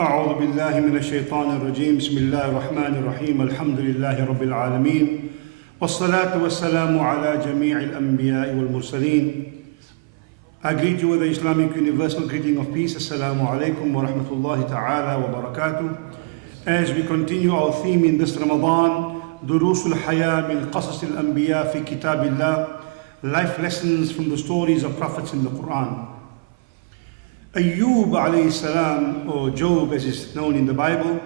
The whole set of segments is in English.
أعوذ بالله من الشيطان الرجيم بسم الله الرحمن الرحيم الحمد لله رب العالمين والصلاة والسلام على جميع الأنبياء والمرسلين. I greet you with the Islamic universal greeting of peace. Assalamu alaikum wa rahmatullahi ta'ala wa barakatuh. As we continue our theme in this Ramadan, Durusul Haya min Qasas al-Anbiya fi Kitabillah, life lessons from the stories of prophets in the Quran. Ayyub alayhi salam, or Job as is known in the Bible,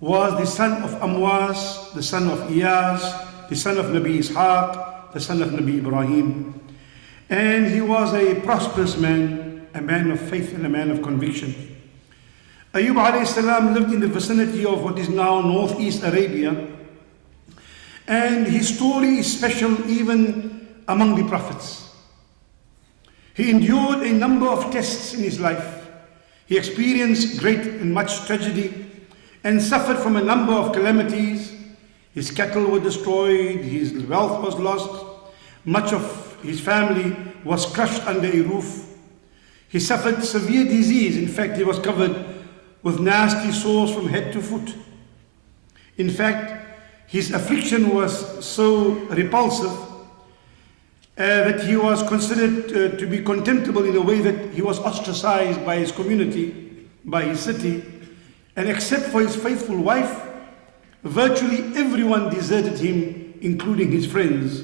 was the son of Amwas, the son of Iyas, the son of Nabi Ishaq, the son of Nabi Ibrahim. And he was a prosperous man, a man of faith and a man of conviction. Ayyub alayhi salam lived in the vicinity of what is now northeast Arabia, and his story is special even among the prophets. He endured a number of tests in his life. He experienced great and much tragedy and suffered from a number of calamities. His cattle were destroyed, his wealth was lost, much of his family was crushed under a roof. He suffered severe disease. In fact, he was covered with nasty sores from head to foot. In fact, his affliction was so repulsive that he was considered to be contemptible in a way that he was ostracized by his community, by his city, and except for his faithful wife, virtually everyone deserted him, including his friends.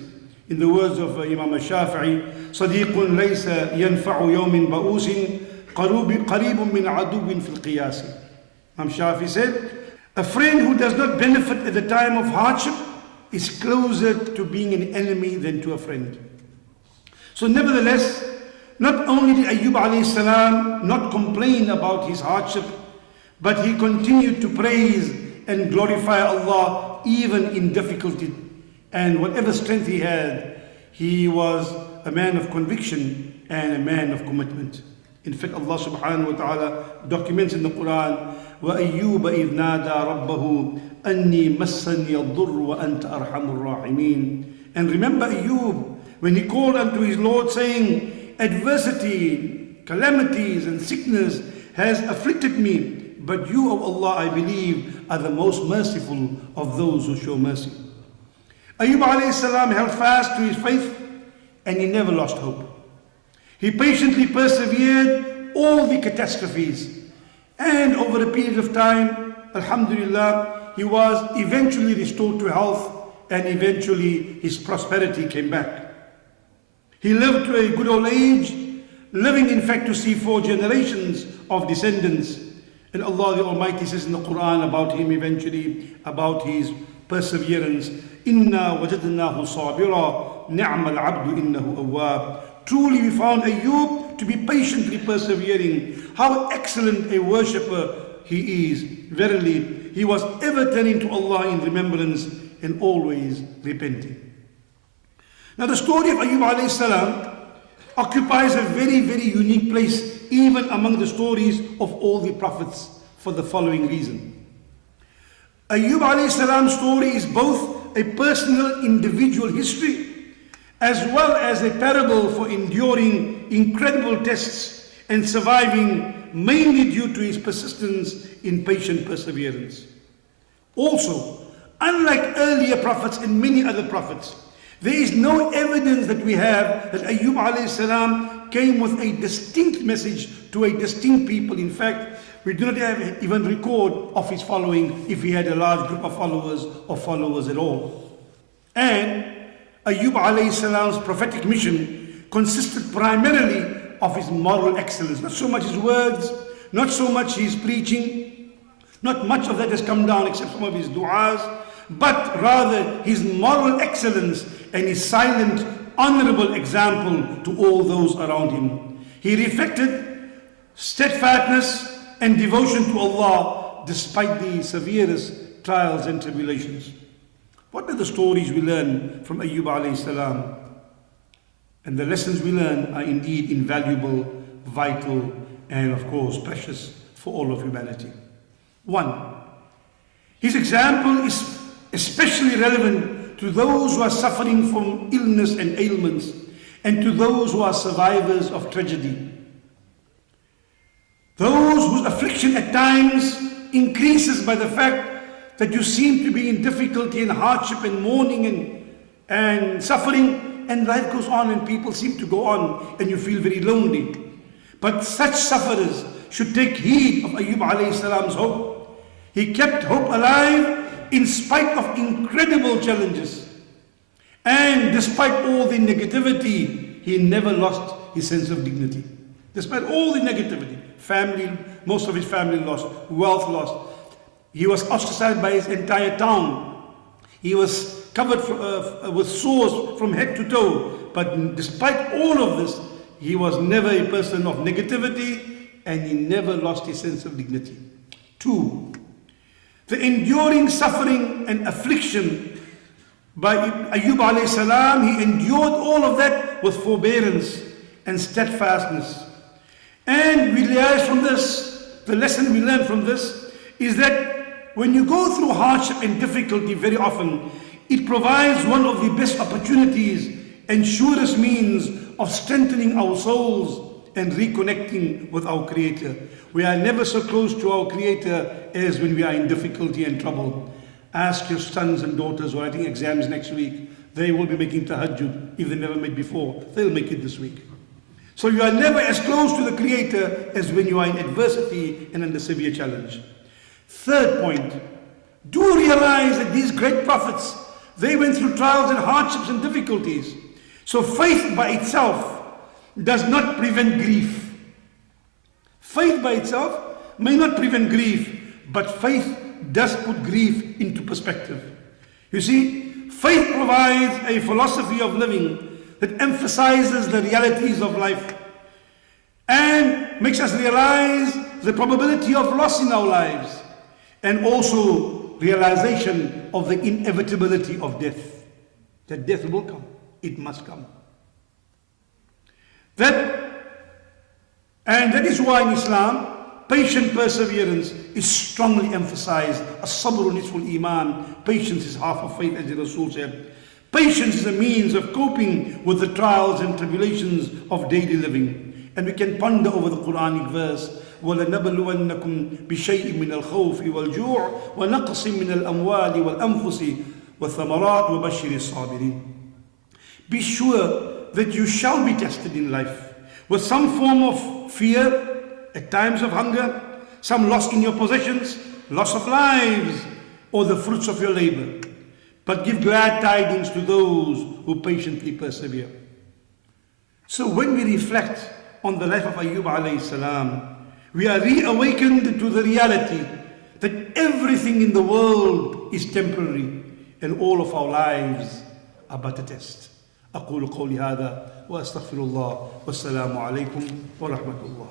In the words of Imam al-Shafi'i, صَدِيقٌ لَيْسَ يَنْفَعُ يَوْمٍ بَؤُوسٍ قَرِيبٌ مِّنْ عَدُوٍ فِي الْقِيَاسِ. Imam Shafi'i said, a friend who does not benefit at the time of hardship is closer to being an enemy than to a friend. So nevertheless, not only did Ayyub alayhi salam not complain about his hardship, but he continued to praise and glorify Allah even in difficulty. And whatever strength he had, he was a man of conviction and a man of commitment. In fact, Allah subhanahu wa ta'ala documents in the Quran, وَأَيُّوبَ إِذْ نَادَى رَبَّهُ أَنِّي مَسَّنِيَ الضُّرُّ وَأَنْتَ أَرْحَمُ الرَّاحِمِينَ. And remember Ayyub, when he called unto his Lord saying, adversity, calamities and sickness has afflicted me, but you, O Allah, I believe, are the most merciful of those who show mercy. Ayyub alayhi salam held fast to his faith and he never lost hope. He patiently persevered all the catastrophes, and over a period of time, alhamdulillah, he was eventually restored to health and eventually his prosperity came back. He lived to a good old age, living in fact to see 4 generations of descendants. And Allah the Almighty says in the Quran about him eventually, about his perseverance, Inna wajadnahu sabira, ni'mal abdu innahu awwab. Truly we found Ayyub to be patiently persevering. How excellent a worshipper he is. Verily, he was ever turning to Allah in remembrance and always repenting. Now the story of Ayyub alayhi salam occupies a very, very unique place even among the stories of all the prophets for the following reason. Ayyub alayhi salam's story is both a personal individual history as well as a parable for enduring incredible tests and surviving mainly due to his persistence in patient perseverance. Also, unlike earlier prophets and many other prophets, there is no evidence that we have that Ayyub alayhi salam came with a distinct message to a distinct people. In fact, we do not have even record of his following if he had a large group of followers or followers at all. And Ayyub alayhi salam's prophetic mission consisted primarily of his moral excellence. Not so much his words, not so much his preaching, not much of that has come down except some of his du'as, but rather his moral excellence and his silent, honorable example to all those around him. He reflected steadfastness and devotion to Allah despite the severest trials and tribulations. What are the stories we learn from Ayyub alayhi salam? And the lessons we learn are indeed invaluable, vital, and of course precious for all of humanity. 1. His example is especially relevant to those who are suffering from illness and ailments and to those who are survivors of tragedy. Those whose affliction at times increases by the fact that you seem to be in difficulty and hardship and mourning and suffering, and life goes on and people seem to go on and you feel very lonely. But such sufferers should take heed of Ayyub alayhi salam's hope. He kept hope alive in spite of incredible challenges. And despite all the negativity, he never lost his sense of dignity. Despite all the negativity, family, most of his family lost, wealth lost. He was ostracized by his entire town. He was covered with sores from head to toe. But despite all of this, he was never a person of negativity, and he never lost his sense of dignity. 2, the enduring suffering and affliction by Ayyub alayhi salam, he endured all of that with forbearance and steadfastness. And we realize from this, the lesson we learn from this is that when you go through hardship and difficulty very often, it provides one of the best opportunities and surest means of strengthening our souls and reconnecting with our Creator. We are never so close to our Creator as when we are in difficulty and trouble. Ask your sons and daughters who are writing exams next week. They will be making tahajjud if they never made before. They'll make it this week. So you are never as close to the Creator as when you are in adversity and under severe challenge. 3rd point, do realize that these great prophets, they went through trials and hardships and difficulties. So faith by itself does not prevent grief. Faith by itself may not prevent grief, but faith does put grief into perspective. You see, faith provides a philosophy of living that emphasizes the realities of life and makes us realize the probability of loss in our lives, and also realization of the inevitability of death. That death will come. It must come. And that is why in Islam, patient perseverance is strongly emphasized. As-sabru nisful iman. Patience is half of faith, as the Rasul said. Patience is a means of coping with the trials and tribulations of daily living. And we can ponder over the Quranic verse, وَلَنَبْلُوَنَّكُمْ بِشَيْءٍ مِّنَ الْخَوْفِ وَالْجُوعِ وَنَقْصٍ مِّنَ الْأَمْوَالِ وَالْأَنفُسِ وَالثَّمَرَاتِ وَبَشِّرِ الصَّابِرِينَ. Be sure that you shall be tested in life with some form of fear, at times of hunger, some loss in your possessions, loss of lives, or the fruits of your labor. But give glad tidings to those who patiently persevere. So when we reflect on the life of Ayyub alayhi salam, we are reawakened to the reality that everything in the world is temporary and all of our lives are but a test. أقول قولي هذا وأستغفر الله والسلام عليكم ورحمة الله.